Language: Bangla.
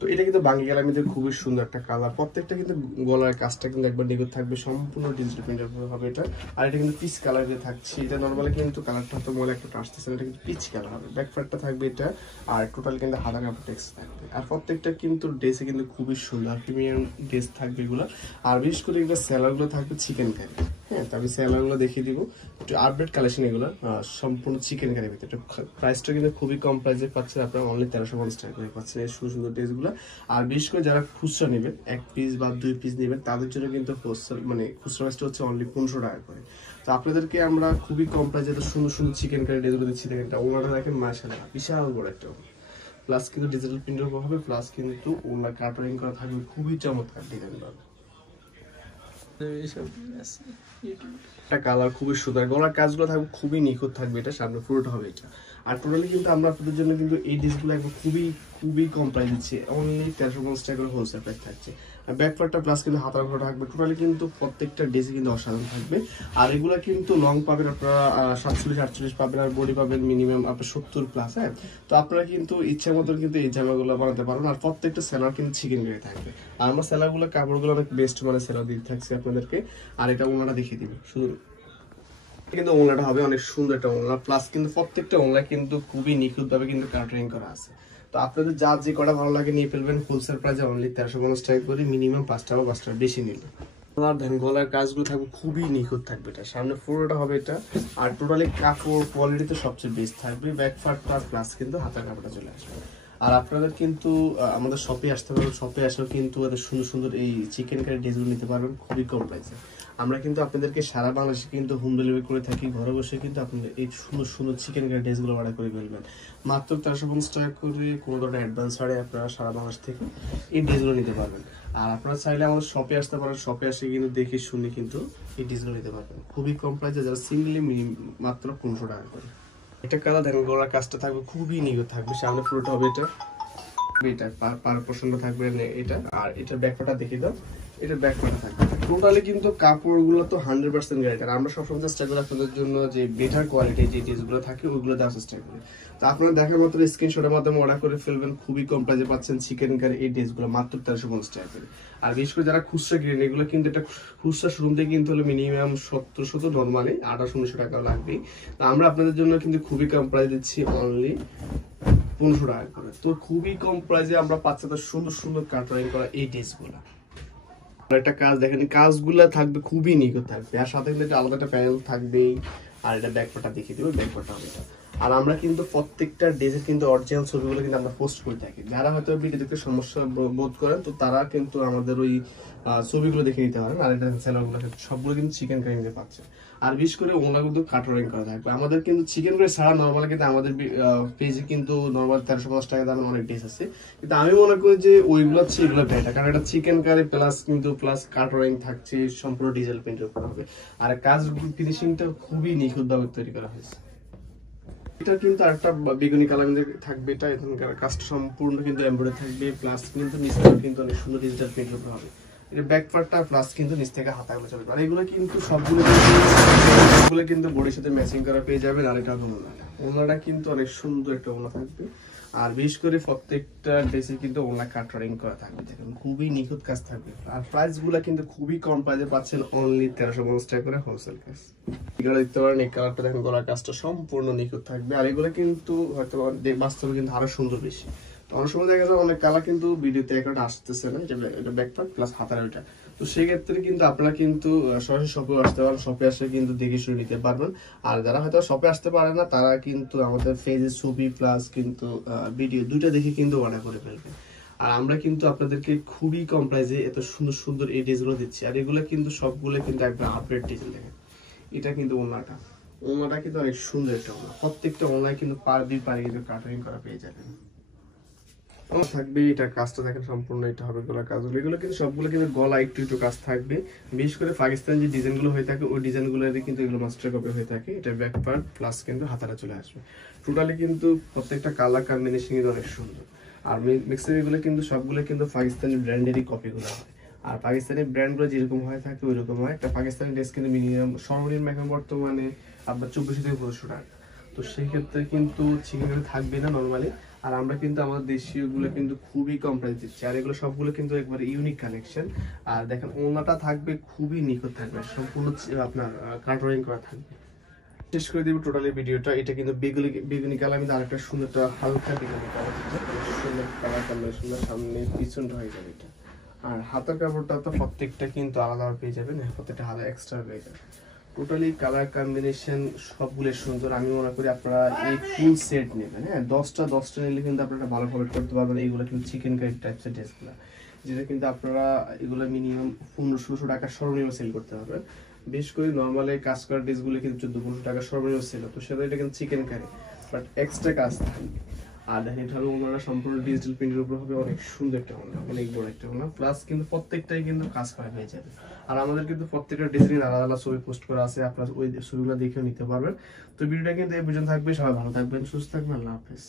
তো এটা কিন্তু বাঙ্গি কালার মধ্যে খুবই সুন্দর একটা কালার, প্রত্যেকটা কিন্তু গলার কাজটা কিন্তু একবার নিখুঁত থাকবে, সম্পূর্ণ ডিজিটাল প্রিন্টার হবে এটা। আর এটা কিন্তু পিচ কালার দিয়ে থাকছে, এটা নর্মালি কিন্তু কালারটা তো মনে একটা আসতেছে, এটা কিন্তু পিচ কালার হবে, ব্যাক পার্টটা থাকবে এটা। আর টোটাল কিন্তু হাতা কাপড় টেক্স থাকবে। আর প্রত্যেকটা কিন্তু ড্রেসে কিন্তু খুবই সুন্দর প্রিমিয়াম ড্রেস থাকবে এগুলো। আর বিশেষ করে এগুলো স্যালারগুলো থাকবে চিকেন কারি। হ্যাঁ, তো আমি স্যালারগুলো দেখিয়ে দিব, একটু আপডেট কালেকশন এগুলো, সম্পূর্ণ চিকেন কারির ভিতরে। প্রাইসটা কিন্তু খুবই কম প্রাইসে পাচ্ছেন আপনারা, অনলি 1350 টাকা করে পাচ্ছেন এই সুন্দর সুন্দর ড্রেসগুলো। আর বিশেষ করে যারা খুচরা নেবেন, 1 পিস বা 2 পিস নেবেন, তাদের জন্য কিন্তু হোলসেল মানে খুচরা প্রাইসটা হচ্ছে অনলি 1500 টাকা করে। তো আপনাদেরকে আমরা খুবই কম প্রাইসে সুন্দর সুন্দর চিকেন কারি ড্রেসগুলো দিচ্ছি। দেখেন এটা ওনাটা দেখেন মাশাআল্লাহ বিশাল বড় একটা, প্লাস কিন্তু ডিজিটাল প্রিন্টার হবে, প্লাস কিন্তু ওনার কাটারিং করা থাকবে, খুবই চমৎকার ডিজাইন পাবে। এটা কালার খুবই সুন্দর, গলার কাজগুলো থাকবে খুবই নিখুঁত থাকবে, এটা সামনে পুরোটা হবে এটা। আর টোটালি কিন্তু আমরা আপনাদের জন্য কিন্তু এই ডিসগুলো একবার খুবই খুবই কম প্রাইস দিচ্ছি, অনলি 1350 টাকা করে হোলসেল প্রাইস থাকছে। আর ব্যাক পার্টটা প্লাস কিন্তু হাতার ঘর থাকবে, টোটালি কিন্তু প্রত্যেকটা ড্রেসে কিন্তু অসাধারণ থাকবে। আর এগুলো কিন্তু লং পাবেন আপনারা 47-48 পাবেন, আর বডি পাবেন মিনিমাম আপনার 70 প্লাস। হ্যাঁ, তো আপনারা কিন্তু ইচ্ছা মতন কিন্তু এই জামাগুলো বানাতে পারেন। আর প্রত্যেকটা সেলার কিন্তু চিকেন কারি থাকবে, আর আমরা সেলারগুলো কাপড়গুলো অনেক বেস্ট মানে সেলার দিয়ে থাকছে আপনাদেরকে। আর এটা ওনাটা দেখিয়ে দিবে, শুধু কিন্তু ওনাটা হবে অনেক সুন্দর একটা ওনা, প্লাস কিন্তু প্রত্যেকটা ওনা কিন্তু খুবই নিখুঁত ভাবে কিন্তু কাটারিং করা আছে। তো আপনাদের যা যে কটা ভালো লাগে নিয়ে ফেলবেন, হোলসেল প্রাইসে অনলি 1350 টাকা করে, মিনিমাম 5 টাকা 5 টাকা বেশি নিলে। আর দেখেন গলার কাজগুলো থাকবে খুবই নিখুঁত থাকবে, এটা সামনে পুরোটা হবে এটা। আর টোটালি কাপড় কোয়ালিটিতে সবচেয়ে বেস্ট থাকবে, ব্যাক পার্টটা প্লাস কিন্তু হাতার কাপড়টা চলে আসবে। আর আপনাদের কিন্তু আমাদের শপে আসতে পারবেন, শপে এসেও কিন্তু এদের সুন্দর সুন্দর এই চিকেন কারি ড্রেসগুলো নিতে পারবেন খুবই কম প্রাইসে। আমরা কিন্তু আপনাদেরকে সারা বাংলাদেশে কিন্তু হোম ডেলিভারি করে থাকি, ঘরে বসে কিন্তু আপনাদের এই সুন্দর সুন্দর চিকেন কারি ড্রেসগুলো অর্ডার করে ফেলবেন মাত্র 1350 টাকা করে, কোনো ধরনের অ্যাডভান্স ছাড়ে আপনারা সারা বাংলাদেশ থেকে এই ড্রেসগুলো নিতে পারবেন। আর আপনারা চাইলে আমাদের শপে আসতে পারেন, শপে আসে কিন্তু দেখে শুনে কিন্তু এই ড্রেসগুলো নিতে পারবেন খুবই কম প্রাইসে, যারা সিঙ্গেলি মাত্র 1500 টাকা করে। এটা কালার দেখেন, গলার কাজটা থাকবে খুবই নিখুঁত থাকবে, সামনে পুরোটা হবে এটা, এটা পার পোর্শনটা থাকবে এটা। আর এটা ব্যাকপার্টটা দেখিয়ে দাও, এটা ব্যাকপার্টটা থাকবে। টোটালি কিন্তু কাপড়গুলো তো 100% গ্যারান্টি। আর আমরা সবসময় চেষ্টা করি আপনাদের জন্য যে বেটার কোয়ালিটি যে ড্রেসগুলো থাকে ওইগুলো দেওয়ার চেষ্টা করি। তো আপনারা দেখার মতো স্ক্রিনশটের মাধ্যমে অর্ডার করে ফেলবেন, খুবই কম প্রাইসে পাচ্ছেন চিকেন কারি এই ড্রেসগুলো মাত্র 1350 টাকা করে। আর বিশেষ করে যারা খুচরা কিনেন, এগুলো কিন্তু এটা খুচরা শোরুম থেকে কিনতে হলে মিনিমাম 1700, নর্মালি 1800 টাকা লাগবে। তো আমরা আপনাদের জন্য কিন্তু খুবই কম প্রাইস দিচ্ছি, অনলি 1500 টাকা করে। তো খুবই কম প্রাইসে আমরা পাচ্ছি তো সুন্দর সুন্দর কাটারিং করা এই ড্রেসগুলো। আর একটা কাজ দেখেন, কাজগুলো থাকবে খুবই নিখুঁত থাকবে, আর সাথে কিন্তু আলাদা একটা প্যানেল থাকবেই। আর এটা ব্যাকপার্টটা দেখিয়ে দেবো, ব্যাকপার্টটা হবে এটা। আর আমরা কিন্তু প্রত্যেকটা ড্রেসের কিন্তু অরিজিনাল ছবিগুলো কিন্তু আমরা পোস্ট করে থাকি, যারা হয়তো ভিডিও দেখতে সমস্যা বোধ করেন তো তারা কিন্তু আমাদের ওই ছবিগুলো দেখে নিতে পারেন। আর এটা সেলারগুলো সবগুলো কিন্তু চিকেন কারি নিতে পাচ্ছে। আর বিশেষ করে ওগুলো কিন্তু কাটারিং করা থাকবে। আমাদের কিন্তু চিকেন কারি ছাড়া নর্মালি কিন্তু আমাদের পেজে কিন্তু নর্মাল 1350 টাকা দামের অনেক ড্রেস আছে, কিন্তু আমি মনে করি যে ওইগুলো হচ্ছে এগুলো বেটার, কারণ এটা চিকেন কারি প্লাস কিন্তু প্লাস কাটারিং থাকছে, সম্পূর্ণ ডিজেল প্রিন্টের উপর হবে। আর কাজ ফিনিশিংটা খুবই নিখুঁত ভাবে তৈরি করা হয়েছে। এটা কিন্তু আরেকটা বেগুনি কালার থাকবে, এটা এখানকার কাজটা সম্পূর্ণ কিন্তু এমব্রয়ডারি থাকবে, প্লাস কিন্তু নিচ থেকে কিন্তু অনেক সুন্দর ডিজিটাল প্রিন্ট উপর হবে। এটা ব্যাক পার্টটা প্লাস কিন্তু নিচ থেকে হাতাগুলো চলে। আর এগুলো কিন্তু সবগুলো কিন্তু বডির সাথে ম্যাচিং করা পেয়ে যাবেন। আর এটা ওনাটা কিন্তু অনেক সুন্দর একটা ওনা থাকবে। আর বিশেষ করে প্রত্যেকটা ড্রেসে কিন্তু ওনা কাটারিং করা থাকবে, দেখুন খুবই নিখুঁত কাজ থাকবে। আর প্রাইস গুলা কিন্তু খুবই কম প্রাইসে পাচ্ছেন, অনলি 1350 টাকা করে হোলসেল কাজ। এগুলো দেখতে পারেন, এই কালারটা দেখেন, গলার কাজটা সম্পূর্ণ নিখুঁত থাকবে। আর এগুলো কিন্তু হয়তো বাস্তবে কিন্তু আরো সুন্দর বেশি। তো অনেক সময় দেখা যায় অনেক কালার কিন্তু ভিডিওতে একটা আসতেছে না, এটা ব্যাক পার্ট প্লাস হাতার ওইটা। তো সেই ক্ষেত্রে কিন্তু আপনারা কিন্তু সরাসরি শপে আসতে পারেন, শপে আসে কিন্তু দেখে শুনে নিতে পারবেন। আর যারা হয়তো শপে আসতে পারে না, তারা কিন্তু আমাদের পেজে ছবি প্লাস কিন্তু ভিডিও দুইটা দেখে কিন্তু অর্ডার করে ফেলবেন। আর আমরা কিন্তু আপনাদেরকে খুবই কম প্রাইসে এত সুন্দর সুন্দর এই ড্রেসগুলো দিচ্ছি। আর এগুলো কিন্তু সবগুলো কিন্তু একদম আপডেট ডিজাইন। দেখেন এটা কিন্তু ওনাটা কিন্তু অনেক সুন্দর একটা ওনা, প্রত্যেকটা ওনায় কিন্তু পার কিন্তু কাটারিং করা পেয়ে যাবেন থাকবে। এটা কাজটা দেখেন সম্পূর্ণ এটা হবে গলার কাজগুলো, এগুলো কিন্তু সবগুলো কিন্তু গলা একটু একটু কাজ থাকবে। বিশেষ করে পাকিস্তান যে ডিজাইনগুলো হয়ে থাকে ওই ডিজাইনগুলোরই কিন্তু এগুলো মাস্টার কপি হয়ে থাকে। এটা ব্যাক পার্ট প্লাস কিন্তু হাতাটা চলে আসবে। টোটালি কিন্তু প্রত্যেকটা কালার কম্বিনেশন কিন্তু অনেক সুন্দর। আর মিক্সার এগুলো কিন্তু সবগুলো কিন্তু পাকিস্তানি ব্র্যান্ডেরই কপিগুলো হয়। আর পাকিস্তানি ব্র্যান্ডগুলো যেরকম হয়ে থাকে ওই রকম হয়। একটা পাকিস্তানি ড্রেস কিন্তু মিনিমাম সর্বনিম্ন এখন বর্তমানে আপনার 2400 থেকে 2500 টাকা। তো সেই ক্ষেত্রে কিন্তু চিকেন থাকবে না নর্মালি। আর আমরা কিন্তু আমাদের দেশীয় গুলো কিন্তু খুবই কম প্রাইস দিচ্ছি, আর এগুলো সবগুলো কিন্তু একবার ইউনিক কালেকশন। আর দেখেন ওড়নাটা থাকবে খুবই নিখুঁত থাকবে, সম্পূর্ণ আপনার কার্টুনিং করা থাকবে। শেষ করে দিব টোটালি ভিডিওটা। এটা কিন্তু বেগুনি বেগুনি কালার, আমি আরেকটা সুন্দর একটা হালকা বেগুনি কালার দিচ্ছে, সুন্দর কালার কম্বিনেশন, সামনে পিছনটা হয়ে যাবে এটা। আর হাতের কাপড়টা তো প্রত্যেকটা কিন্তু আলাদা পেয়ে যাবেন, প্রত্যেকটা হাতে এক্সট্রা পেয়ে যাবেন। টোটালি কালার কম্বিনেশন সবগুলো সুন্দর। আমি মনে করি আপনারা এই ফুল সেট নেবেন, হ্যাঁ 10টা নিলে কিন্তু আপনারা ভালো প্রোভাইড করতে পারবেন। এইগুলো কিন্তু চিকেন কারি টাইপসের ড্রেসগুলো, যেটা কিন্তু আপনারা এগুলো মিনিমাম 1500-1600 টাকা সর্বনিম্ন সেল করতে পারবেন। বিশেষ করে নর্মালি কাজ করা ড্রেসগুলো কিন্তু 1400-1500 টাকা সর্বনিম্ন সেল হতো, সেটা এটা কিন্তু চিকেন কারি বাট এক্সট্রা কাজ থাকবে। আর দেখেন এটা হলো ওনারা সম্পূর্ণ ডিজিটাল প্রিন্টের উপর হবে, অনেক সুন্দর একটা ওনা, অনেক বড় একটা ওনা, প্লাস কিন্তু প্রত্যেকটাই কিন্তু কাজ করা হয়ে যাবে। আর আমাদের কিন্তু প্রত্যেকটা ডিজাইন আলাদা আলাদা ছবি পোস্ট করা আছে, আপনারা ওই ছবিগুলো দেখেও নিতে পারবেন। তো ভিডিওটা কিন্তু এই পর্যন্ত থাকবে, সবাই ভালো থাকবেন, সুস্থ থাকবেন, আল্লাহ হাফেজ।